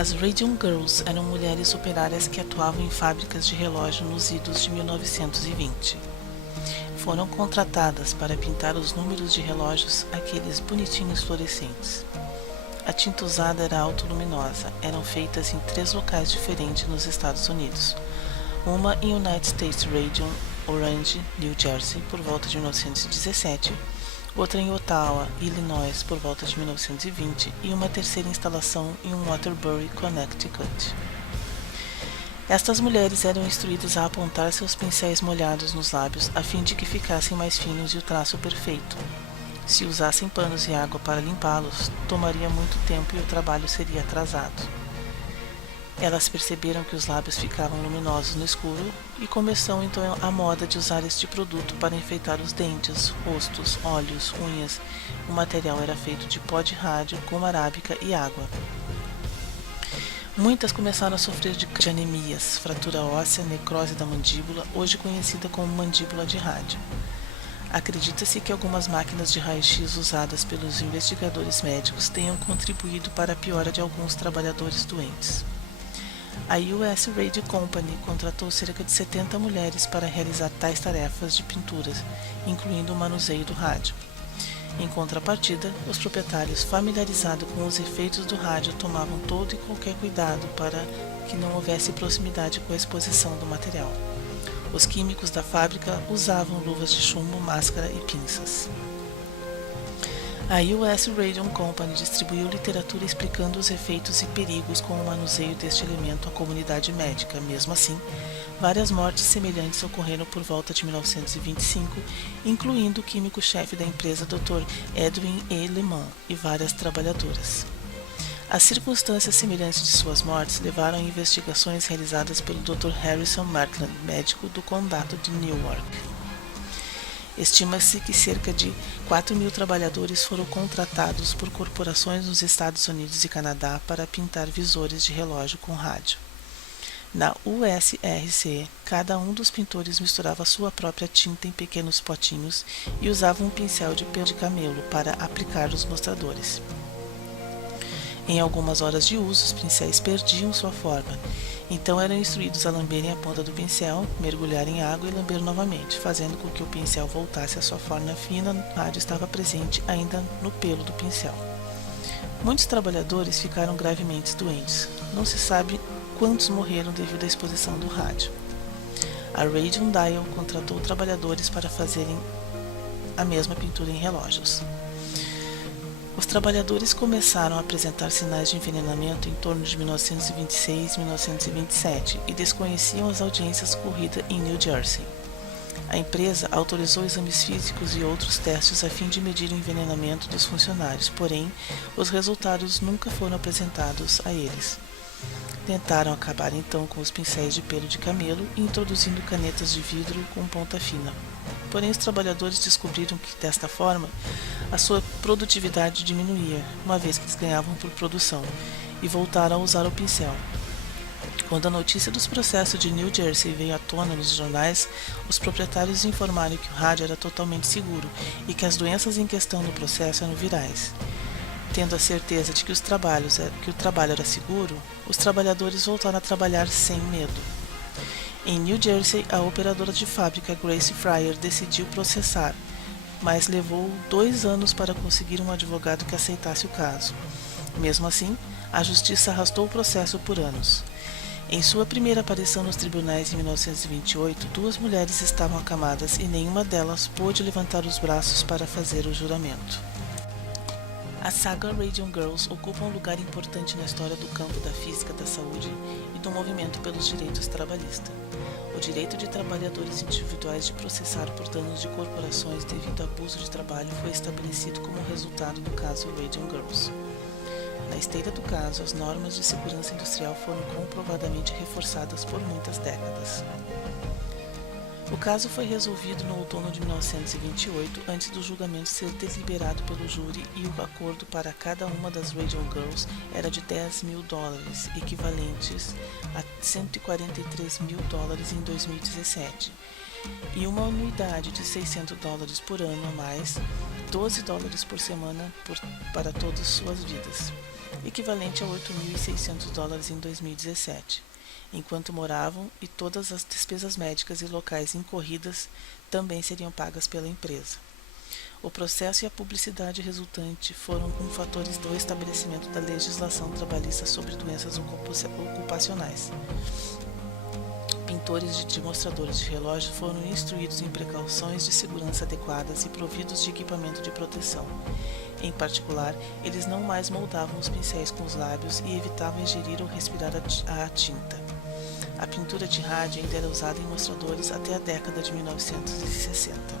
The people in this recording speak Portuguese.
As Radium Girls eram mulheres operárias que atuavam em fábricas de relógio nos idos de 1920. Foram contratadas para pintar os números de relógios, aqueles bonitinhos fluorescentes. A tinta usada era autoluminosa, eram feitas em 3 locais diferentes nos Estados Unidos. Uma em United States Radium, Orange, New Jersey, por volta de 1917, outra em Ottawa, Illinois, por volta de 1920 e uma terceira instalação em Waterbury, Connecticut. Estas mulheres eram instruídas a apontar seus pincéis molhados nos lábios a fim de que ficassem mais finos e o traço perfeito. Se usassem panos e água para limpá-los, tomaria muito tempo e o trabalho seria atrasado. Elas perceberam que os lábios ficavam luminosos no escuro e começou então a moda de usar este produto para enfeitar os dentes, rostos, olhos, unhas. O material era feito de pó de rádio, goma arábica e água. Muitas começaram a sofrer de anemias, fratura óssea, necrose da mandíbula, hoje conhecida como mandíbula de rádio. Acredita-se que algumas máquinas de raio-x usadas pelos investigadores médicos tenham contribuído para a piora de alguns trabalhadores doentes. A US Radio Company contratou cerca de 70 mulheres para realizar tais tarefas de pinturas, incluindo o manuseio do rádio. Em contrapartida, os proprietários familiarizados com os efeitos do rádio tomavam todo e qualquer cuidado para que não houvesse proximidade com a exposição do material. Os químicos da fábrica usavam luvas de chumbo, máscara e pinças. A US Radium Company distribuiu literatura explicando os efeitos e perigos com o manuseio deste elemento à comunidade médica. Mesmo assim, várias mortes semelhantes ocorreram por volta de 1925, incluindo o químico-chefe da empresa Dr. Edwin E. Lehman e várias trabalhadoras. As circunstâncias semelhantes de suas mortes levaram a investigações realizadas pelo Dr. Harrison Martland, médico do condado de Newark. Estima-se que cerca de 4.000 trabalhadores foram contratados por corporações nos Estados Unidos e Canadá para pintar visores de relógio com rádio. Na USRC, cada um dos pintores misturava sua própria tinta em pequenos potinhos e usava um pincel de pelo de camelo para aplicar os mostradores. Em algumas horas de uso, os pincéis perdiam sua forma, então eram instruídos a lamberem a ponta do pincel, mergulhar em água e lamber novamente, fazendo com que o pincel voltasse à sua forma fina. O rádio estava presente ainda no pelo do pincel. Muitos trabalhadores ficaram gravemente doentes. Não se sabe quantos morreram devido à exposição do rádio. A Radium Dial contratou trabalhadores para fazerem a mesma pintura em relógios. Os trabalhadores começaram a apresentar sinais de envenenamento em torno de 1926 e 1927 e desconheciam as audiências ocorridas em New Jersey. A empresa autorizou exames físicos e outros testes a fim de medir o envenenamento dos funcionários, porém, os resultados nunca foram apresentados a eles. Tentaram acabar então com os pincéis de pelo de camelo, introduzindo canetas de vidro com ponta fina. Porém, os trabalhadores descobriram que, desta forma, a sua produtividade diminuía, uma vez que eles ganhavam por produção, e voltaram a usar o pincel. Quando a notícia dos processos de New Jersey veio à tona nos jornais, os proprietários informaram que o rádio era totalmente seguro e que as doenças em questão no processo eram virais. Tendo a certeza de que o trabalho era seguro, os trabalhadores voltaram a trabalhar sem medo. Em New Jersey, a operadora de fábrica Grace Fryer decidiu processar, mas levou 2 anos para conseguir um advogado que aceitasse o caso. Mesmo assim, a justiça arrastou o processo por anos. Em sua primeira aparição nos tribunais em 1928, 2 mulheres estavam acamadas e nenhuma delas pôde levantar os braços para fazer o juramento. A saga Radium Girls ocupa um lugar importante na história do campo da física da saúde e do movimento pelos direitos trabalhistas. O direito de trabalhadores individuais de processar por danos de corporações devido a abuso de trabalho foi estabelecido como resultado do caso Radium Girls. Na esteira do caso, as normas de segurança industrial foram comprovadamente reforçadas por muitas décadas. O caso foi resolvido no outono de 1928, antes do julgamento ser deliberado pelo júri, e o acordo para cada uma das Radium Girls era de $10.000, equivalentes a $143.000 em 2017. e uma anuidade de $600 por ano a mais, $12 por semana para todas suas vidas, equivalente a $8.600 em 2017, enquanto moravam, e todas as despesas médicas e locais incorridas também seriam pagas pela empresa. O processo e a publicidade resultante foram fatores do estabelecimento da legislação trabalhista sobre doenças ocupacionais. Pintores de mostradores de relógio foram instruídos em precauções de segurança adequadas e providos de equipamento de proteção. Em particular, eles não mais moldavam os pincéis com os lábios e evitavam ingerir ou respirar a tinta. A pintura de rádio ainda era usada em mostradores até a década de 1960.